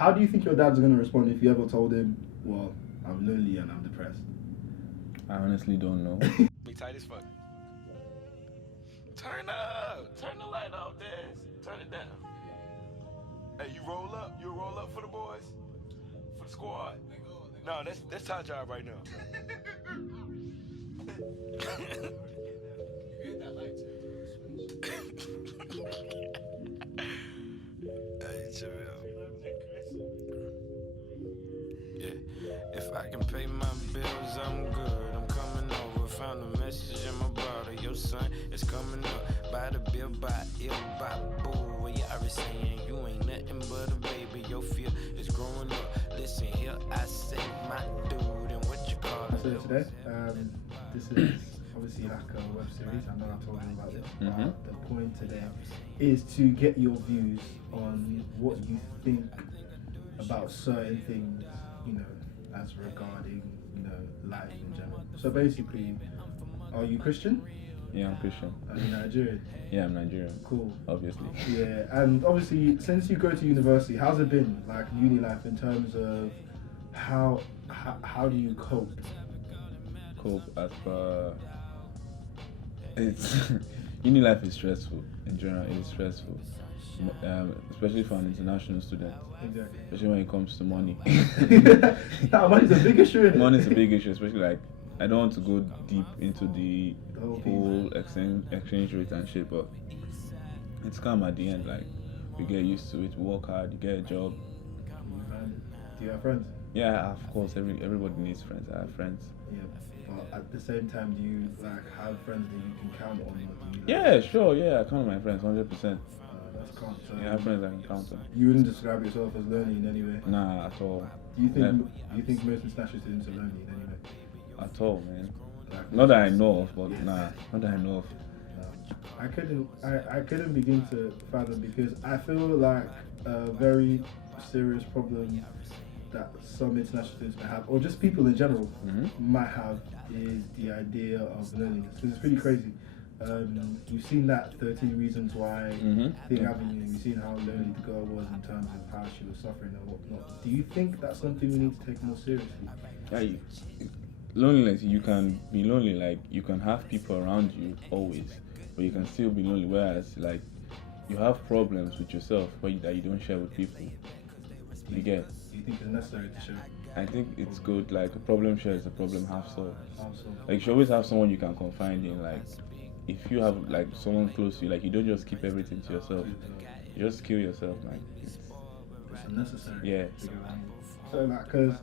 how do you think your dad's gonna respond if you ever told him, well, I'm lonely and I'm depressed? I honestly don't know. Be tight as fuck. Turn up. Turn the light off, Des. Turn it down. Hey, you roll up. You roll up for the boys? For the squad? No, that's our job right now. Hey, chill out. Yeah. If I can pay my bills, I'm good. I'm coming over. Found a message in my bottle. Your son is coming up. By the bill, by ill, by boo. Well, you already saying you ain't nothing but a baby. Your fear is growing up. Listen here, I say my dude, and what you call it? So today, this is obviously like a web series. I know I told you about this. But the point today is to get your views on what you think about certain things, you know, as regarding, you know, life in general. So basically, are you Christian? Yeah, I'm Christian. Are you Nigerian? Yeah, I'm Nigerian. Cool. Obviously. Yeah, and obviously, since you go to university, how's it been, like uni life, in terms of how do you cope? Cope as per. It's uni life is stressful in general. It is stressful, especially for an international student. Exactly. Especially when it comes to money. Nah, money's a big issue. Isn't it? Money is a big issue, especially like I don't want to go deep into the whole whole exchange rate and shit, but it's come at the end. Like we get used to it, we work hard, you get a job. Do you have friends? Yeah, of course. Everybody needs friends. I have friends. Yeah, but at the same time, do you like have friends that you can count on? Or do you, like, Yeah, sure. Yeah, I count on my friends 100%. that's count. So Yeah, I have friends I can count on. you wouldn't describe yourself as lonely in any way. Nah, at all. Do you think Yeah. most international students are lonely in any way? At all, man. Like, Not that I know of, but nah, not that I know of. I couldn't begin to fathom, because I feel like a very serious problem that some international students might have, or just people in general might have, is the idea of loneliness. Because it's pretty crazy. You've seen that 13 Reasons Why thing, haven't you? You've seen how lonely the girl was in terms of how she was suffering and whatnot. Do you think that's something we need to take more seriously? Yeah, loneliness, you can be lonely, like you can have people around you always, but you can still be lonely, whereas like you have problems with yourself that you don't share with people. You get? Do you think it's necessary to share? I think it's good, like a problem shared is a problem half solved. Also, Like you should always have someone you can confide in. Like if you have like someone close to you, like you don't just keep everything to yourself. You just kill yourself, like it's unnecessary. Yeah. So like, cause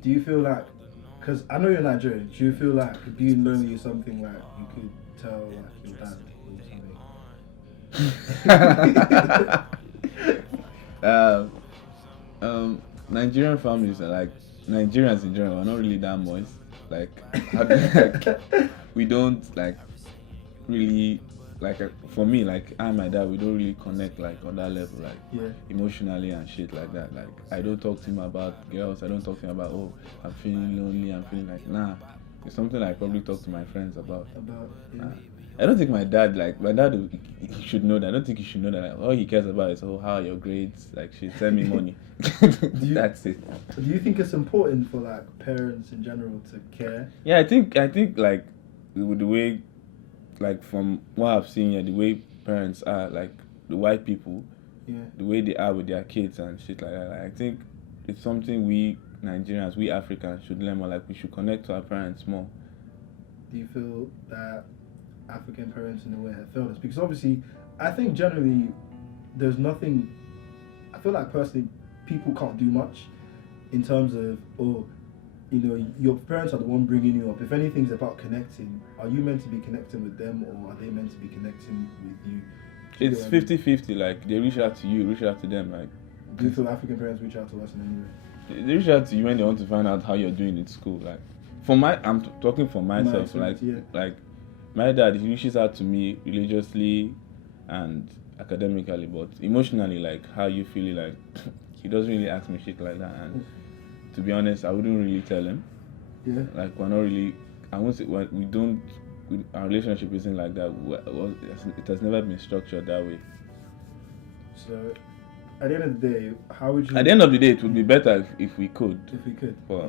do you feel like, cause I know you're Nigerian, do you feel like being lonely is something like you could tell like your dad or something? Nigerian families are like Nigerians in general are not really that moist. Like, we don't like really like for me, like I and my dad, we don't really connect like on that level, like emotionally and shit like that. Like I don't talk to him about girls. I don't talk to him about, oh, I'm feeling lonely. I'm feeling like, nah. It's something I probably talk to my friends about. I don't think my dad he should know that. I don't think he should know that. Like, all he cares about is, oh, how are your grades? Like, she send me money. That's it. Do you think it's important for like parents in general to care? Yeah, I think like with the way, like from what I've seen here, the way parents are, like the white people, the way they are with their kids and shit like that. Like, I think it's something we Nigerians, we Africans should learn more. Like we should connect to our parents more. Do you feel that African parents in a way have failed us? Because obviously, I think generally there's nothing. I feel like personally, people can't do much in terms of, oh, you know, your parents are the one bringing you up. If anything's about connecting, are you meant to be connecting with them, or are they meant to be connecting with you? It's 50-50. Like they reach out to you, reach out to them. Like, do you feel African parents reach out to us in any way? They reach out to you when they want to find out how you're doing in school. Like, I'm talking for myself. Like my dad, he reaches out to me religiously and academically, but emotionally, like how you feeling, like he doesn't really ask me shit like that. And to be honest, I wouldn't really tell him. Yeah. Like we're not really. I won't say we don't. Our relationship isn't like that. It has never been structured that way. So, at the end of the day, how would you? At the end of the day, it would be better if we could. if we could. But Yeah.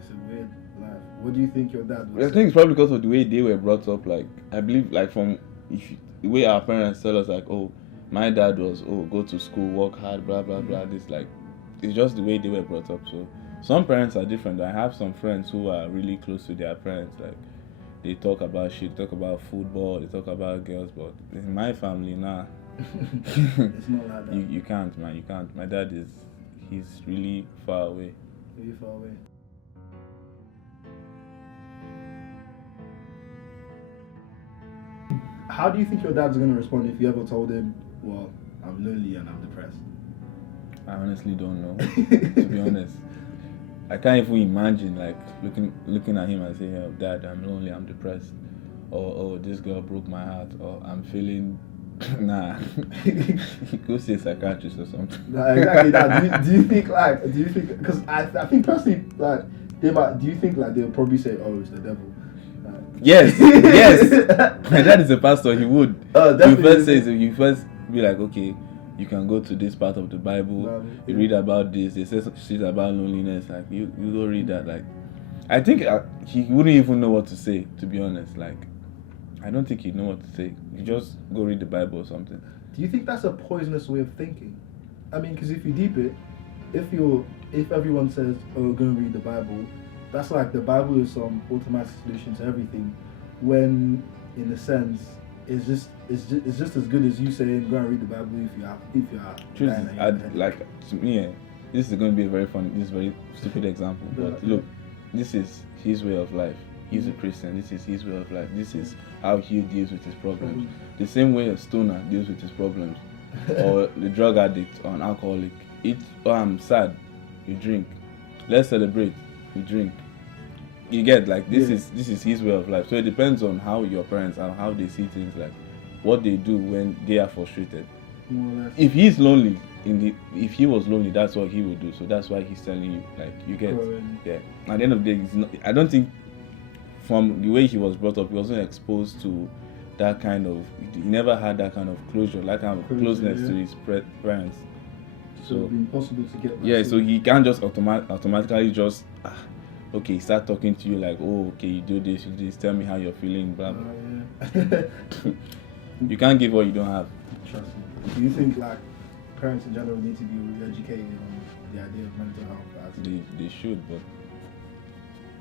It's a weird life. What do you think your dad would I say? think it's probably because of the way they were brought up. Like I believe, like from the way our parents tell us, like, oh, my dad was, oh, go to school, work hard, blah blah blah. This like, it's just the way they were brought up. So some parents are different. I have some friends who are really close to their parents. Like they talk about shit, talk about football, they talk about girls. But in my family, nah, It's not like that. you can't, man. You can't. My dad he's really far away. Really far away. How do you think your dad's gonna respond if you ever told him, "Well, I'm lonely and I'm depressed"? I honestly don't know. To be honest, I can't even imagine like looking at him and saying, "Oh, Dad, I'm lonely, I'm depressed," or "Oh, this girl broke my heart," or "I'm feeling." Nah, go see a psychiatrist or something. Like, exactly that. Do you think because I think personally like they might. Do you think like they'll probably say, "Oh, it's the devil"? Like, Yes, yes. My dad is a pastor. He would. Definitely. You first be like, okay, you can go to this part of the Bible. You read about this. They say shit about loneliness. Like you go read that. Like, I think he wouldn't even know what to say. To be honest, like, I don't think he'd know what to say. You just go read the Bible or something. Do you think that's a poisonous way of thinking? I mean, because if you deep it, if everyone says, "Oh, go and read the Bible," that's like the Bible is some automatic solution to everything. When, in a sense, it's just as good as you saying, "Go and read the Bible" if you are. Truth dying is, and you're dead. like to me, this is going to be this very stupid example. But look, this is his way of life. He's a Christian. This is his way of life. This is how he deals with his problems. The same way a stoner deals with his problems, or the drug addict or an alcoholic. I'm sad, you drink. Let's celebrate, you drink. You get like this is his way of life. So it depends on how your parents are, how they see things, like what they do when they are frustrated. More or less. If he's lonely, if he was lonely, that's what he would do. So that's why he's telling you, like, you get, yeah. At the end of the day, I don't think from the way he was brought up, he wasn't exposed to that kind of. He never had that kind of closure, that kind of closeness to his parents. So it'd be impossible to get that. Yeah, so he can't just automatically just okay, start talking to you like, oh, okay, you do this, tell me how you're feeling, blah blah. Yeah. You can't give what you don't have. Trust me. Do you think like parents in general need to be re-educated on the idea of mental health? They should, but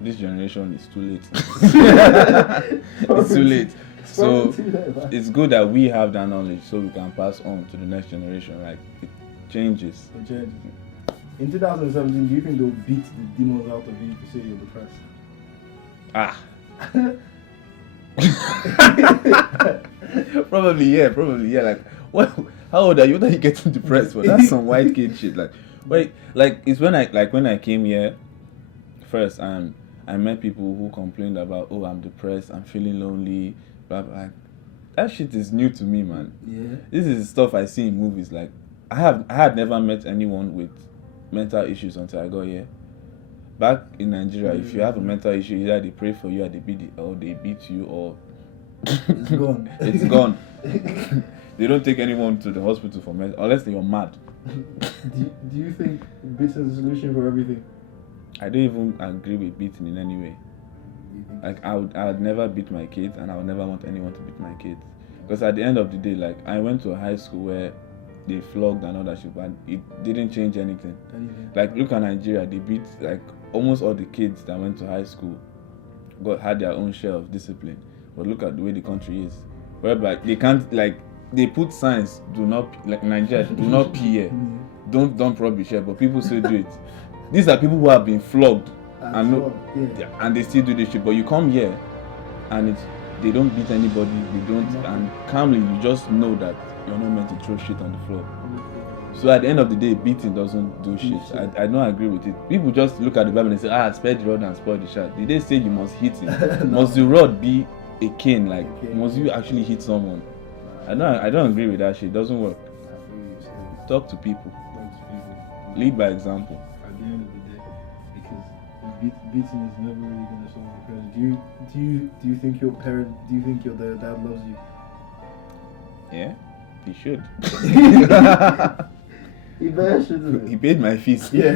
this generation is too late. It's too late. So it's good that we have that knowledge so we can pass on to the next generation. Like it changes. In 2017, do you think they'll beat the demons out of you if you say you're depressed? Probably yeah. Like what? How old are you? What are you getting depressed for? That's some white kid shit. Like wait, like it's when I came here first and I met people who complained about, oh, I'm depressed, I'm feeling lonely, blah blah. Like, that shit is new to me, man. Yeah. This is stuff I see in movies. Like I had never met anyone with mental issues until I got here. Back in Nigeria, if you have a mental issue, either they pray for you or they beat you or It's gone. It's gone. They don't take anyone to the hospital for mental unless you're mad. Do you think beating is the solution for everything? I don't even agree with beating in any way. Like I would never beat my kids, and I would never want anyone to beat my kids. Because at the end of the day, like I went to a high school where they flogged and all that shit, but it didn't change anything. Like look at Nigeria, they beat like almost all the kids that went to high school had their own share of discipline. But look at the way the country is, whereby they can't, like they put signs, do not, like Nigeria, do not pee here, don't dump rubbish here, but people still do it. These are people who have been flogged and they still do this shit. But you come here and they don't beat anybody, and calmly you just know that you're not meant to throw shit on the floor. So at the end of the day, beating doesn't do shit. I don't agree with it. People just look at the Bible and say, spare the rod and spoil the child. Did they say you must hit him? Must the rod be a cane? Like, must you actually hit someone? I don't agree with that shit. It doesn't work. Talk to people. Lead by example. At the end of the day, because beating is never really going to solve the problem. Do you think your dad loves you? Yeah, he should. He better shouldn't. He paid my fees. Yeah.